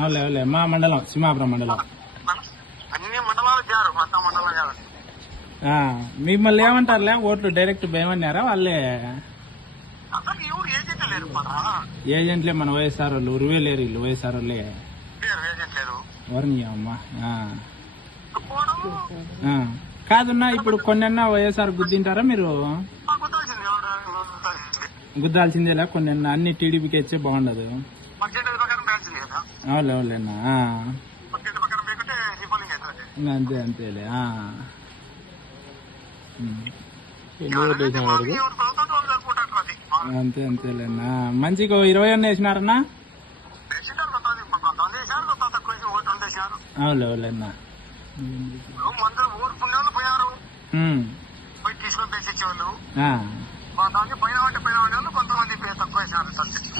అవులే మా మండలం సింహాపురం మండలం. అన్ని మండలాలు చేరు, మొత్తం మండలం కాదు. మిమ్మల్ని ఏమంటారులే ఓట్లు డైరెక్ట్ భయమన్నారా వాళ్ళే? ఏజెంట్లే మన వైఎస్ఆర్ వాళ్ళు, ఉరువే లేరు వీళ్ళు వైఎస్ఆర్ వాళ్ళే. వరణి అమ్మా కాదున్నా ఇప్పుడు కొన్నన్నా వైఎస్ఆర్ గుద్దింటారా మీరు? గుద్దాల్సిందేలా కొన్నన్నా, అన్ని టీడీపీకి ఇచ్చే బాగుండదు. అవులేనా అంతే అంతేలే. అంతే అంతేలేనా. మంచిగా 20 అన్న వేసినారన్నా? అవులేనా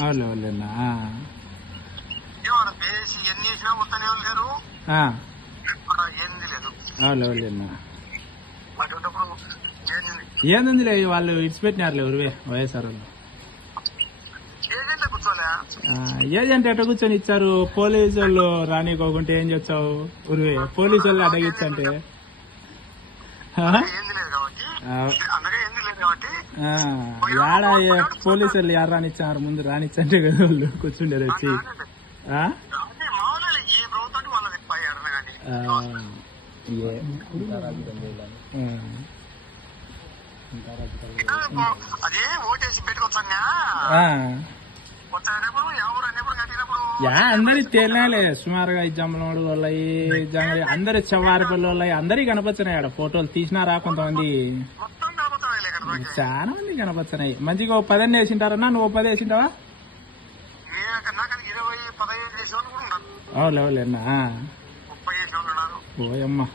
అవులేనా. అవులేనా ఏందిలే వాళ్ళు ఇడిచిపెట్టినారులే ఉరివే వైఎస్ఆర్ వాళ్ళు. ఏజెంట్ ఎట్ట కూర్చొని ఇచ్చారు? పోలీసు వాళ్ళు రానికోకుంటే ఏం చేస్తావు ఉరివే? పోలీసు వాళ్ళు అడగిచ్చంటే యాడ పోలీసు వాళ్ళు యారు రానిచ్చారు? ముందు రానిచ్చంటే కదా వాళ్ళు కూర్చుండేది వచ్చి. అందరి తేలినాలే సుమారుగా జమ్మలమూడు వాళ్ళవి, అందరు చెవారిపల్లి వాళ్ళవి అందరికి కనపచ్చినాయి. ఆడ ఫోటోలు తీసినారా కొంతమంది? చాలా మంది కనపచ్చినాయి. మంచిగా 10 వేసింటారన్నా? నువ్వు 10 వేసింటావా? అవులేనా ఓయమ్మా.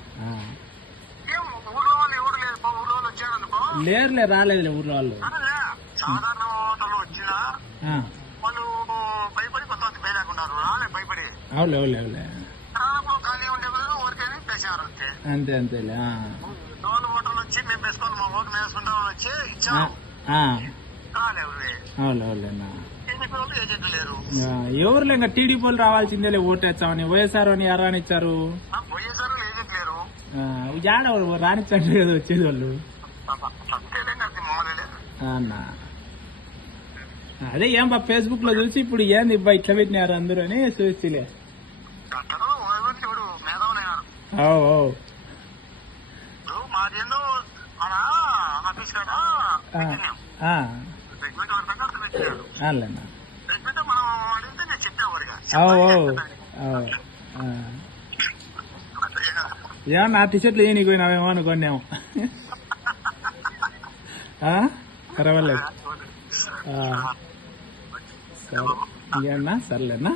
లేరులే రాలేదులే ఊర్లో వాళ్ళు. అవులే అవులే అవులే అంతే అంతేలే. అవులే అవులేనా. ఎవరులే ఇంకా టీడీపీ వాళ్ళు రావాల్సిందేలే ఓటేస్తామని. వైఎస్ఆర్ అని ఎవరు రానిచ్చారు? యాడ రానిచ్చండి కదా వచ్చేది వాళ్ళు. అన్నా అదే ఏం బా ఫేస్బుక్ లో చూసి ఇప్పుడు ఏంది ఇబ్బా ఇట్లా పెట్టినారు అందరూ అని చూసిలే. ఏమన్నా ఆ టీషర్ట్లు ఏ నీకు పోయినావేమో అనుకున్నాము. పర్వాలేదు. సరే ఇంకేమన్నా సర్లేనా.